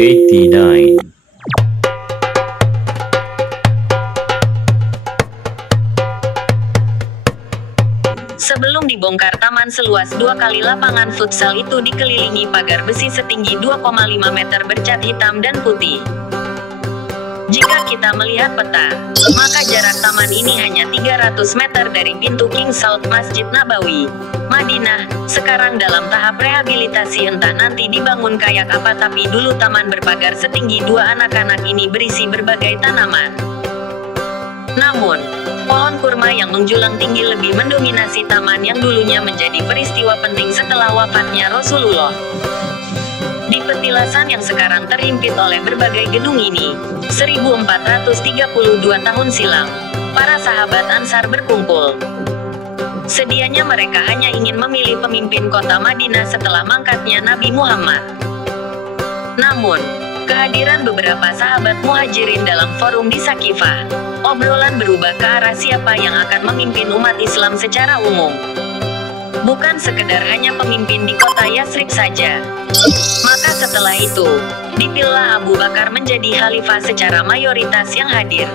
89. Sebelum dibongkar, taman seluas 2 kali lapangan futsal itu dikelilingi pagar besi setinggi 2,5 meter bercat hitam dan putih. Jika kita melihat peta, maka jarak taman ini hanya 300 meter dari pintu King Saud Masjid Nabawi, Madinah. Sekarang dalam tahap rehabilitasi, entah nanti dibangun kayak apa, tapi dulu taman berpagar setinggi 2 anak-anak ini berisi berbagai tanaman. Namun, pohon kurma yang menjulang tinggi lebih mendominasi taman yang dulunya menjadi peristiwa penting setelah wafatnya Rasulullah. Di petilasan yang sekarang terhimpit oleh berbagai gedung ini, 1432 tahun silam, para sahabat Ansar berkumpul. Sedianya mereka hanya ingin memilih pemimpin kota Madinah setelah mangkatnya Nabi Muhammad. Namun, kehadiran beberapa sahabat muhajirin dalam forum di Sakifah, obrolan berubah ke arah siapa yang akan memimpin umat Islam secara umum. Bukan sekedar hanya pemimpin di kota Yasrib saja. Maka setelah itu, dipilih Abu Bakar menjadi khalifah secara mayoritas yang hadir.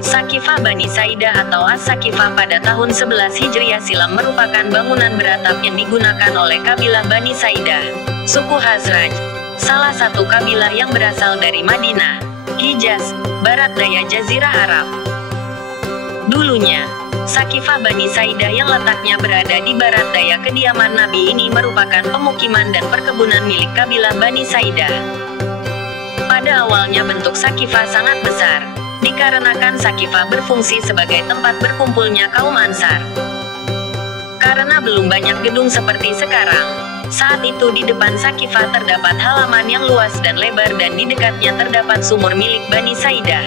Sakifah Bani Saidah atau As-Sakifah pada tahun 11 Hijriah silam merupakan bangunan beratap yang digunakan oleh kabilah Bani Saidah, suku Khazraj, salah satu kabilah yang berasal dari Madinah, Hijaz, barat daya Jazirah Arab. Dulunya, Sakifah Bani Saidah yang letaknya berada di barat daya kediaman Nabi ini merupakan pemukiman dan perkebunan milik kabilah Bani Saidah. Pada awalnya bentuk Sakifah sangat besar, dikarenakan Sakifah berfungsi sebagai tempat berkumpulnya kaum Ansar. Karena belum banyak gedung seperti sekarang, saat itu di depan Sakifah terdapat halaman yang luas dan lebar, dan di dekatnya terdapat sumur milik Bani Saidah.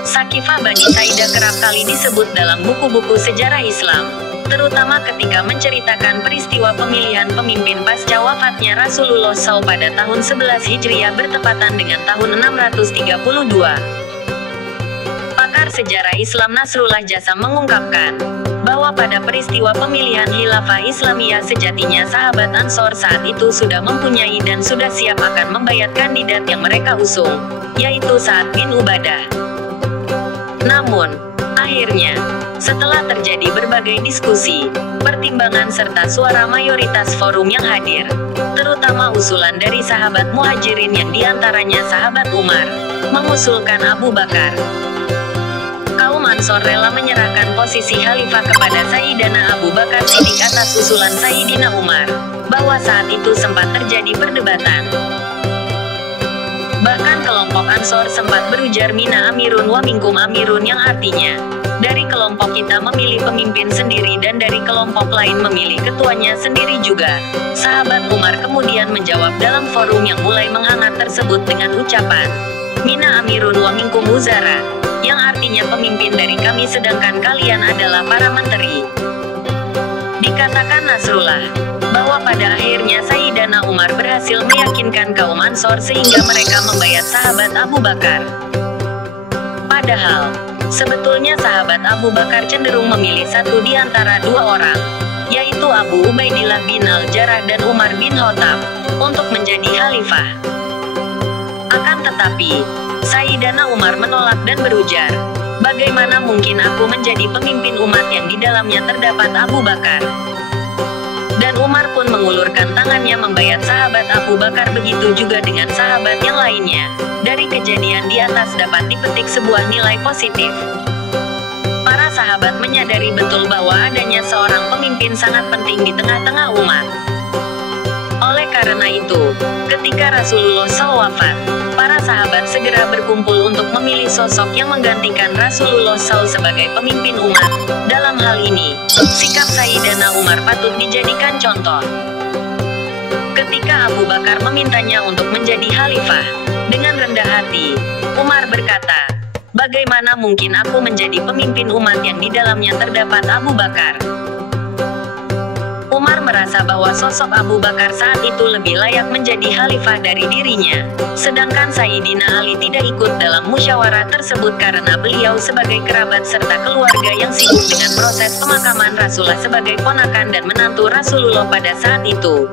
Sakifah Bani Saidah kerap kali disebut dalam buku-buku sejarah Islam, terutama ketika menceritakan peristiwa pemilihan pemimpin pasca wafatnya Rasulullah SAW pada tahun 11 Hijriah bertepatan dengan tahun 632. Pakar sejarah Islam Nasrullah Jasam mengungkapkan bahwa pada peristiwa pemilihan Khilafah Islamiyah sejatinya sahabat Ansor saat itu sudah mempunyai dan sudah siap akan membayat kandidat yang mereka usung, yaitu Sa'ad bin Ubadah. Namun, akhirnya, setelah terjadi berbagai diskusi, pertimbangan serta suara mayoritas forum yang hadir, terutama usulan dari sahabat muhajirin yang diantaranya sahabat Umar, mengusulkan Abu Bakar. Kaum Ansor rela menyerahkan posisi khalifah kepada Sayyidina Abu Bakar Siddiq atas usulan Sayyidina Umar, bahwa saat itu sempat terjadi perdebatan. Bahkan kelompok Ansor sempat berujar Mina Amirun wa minkum Amirun, yang artinya, dari kelompok kita memilih pemimpin sendiri dan dari kelompok lain memilih ketuanya sendiri juga. Sahabat Umar kemudian menjawab dalam forum yang mulai menghangat tersebut dengan ucapan, Mina Amirun wa minkum Wuzara, yang artinya pemimpin dari kami sedangkan kalian adalah para menteri. Dikatakan Nasrullah, bahwa pada akhirnya Sayyidina Umar berhasil meyakinkan kaum Ansor sehingga mereka membayat sahabat Abu Bakar. Padahal, sebetulnya sahabat Abu Bakar cenderung memilih satu di antara dua orang, yaitu Abu Ubaidillah bin Al-Jarrah dan Umar bin Khattab, untuk menjadi khalifah. Akan tetapi, Sayyidina Umar menolak dan berujar, bagaimana mungkin aku menjadi pemimpin umat yang di dalamnya terdapat Abu Bakar? Dan Umar pun mengulurkan tangannya membayat sahabat Abu Bakar, begitu juga dengan sahabat yang lainnya. Dari kejadian di atas dapat dipetik sebuah nilai positif. Para sahabat menyadari betul bahwa adanya seorang pemimpin sangat penting di tengah-tengah umat. Oleh karena itu, ketika Rasulullah SAW wafat, para sahabat segera berkumpul untuk memilih sosok yang menggantikan Rasulullah SAW sebagai pemimpin umat. Dalam hal ini, sikap Sayyidina Umar patut dijadikan contoh. Ketika Abu Bakar memintanya untuk menjadi khalifah, dengan rendah hati, Umar berkata, bagaimana mungkin aku menjadi pemimpin umat yang di dalamnya terdapat Abu Bakar? Umar merasa bahwa sosok Abu Bakar saat itu lebih layak menjadi khalifah dari dirinya, sedangkan Sayyidina Ali tidak ikut dalam musyawarah tersebut karena beliau sebagai kerabat serta keluarga yang sibuk dengan proses pemakaman Rasulullah sebagai ponakan dan menantu Rasulullah pada saat itu.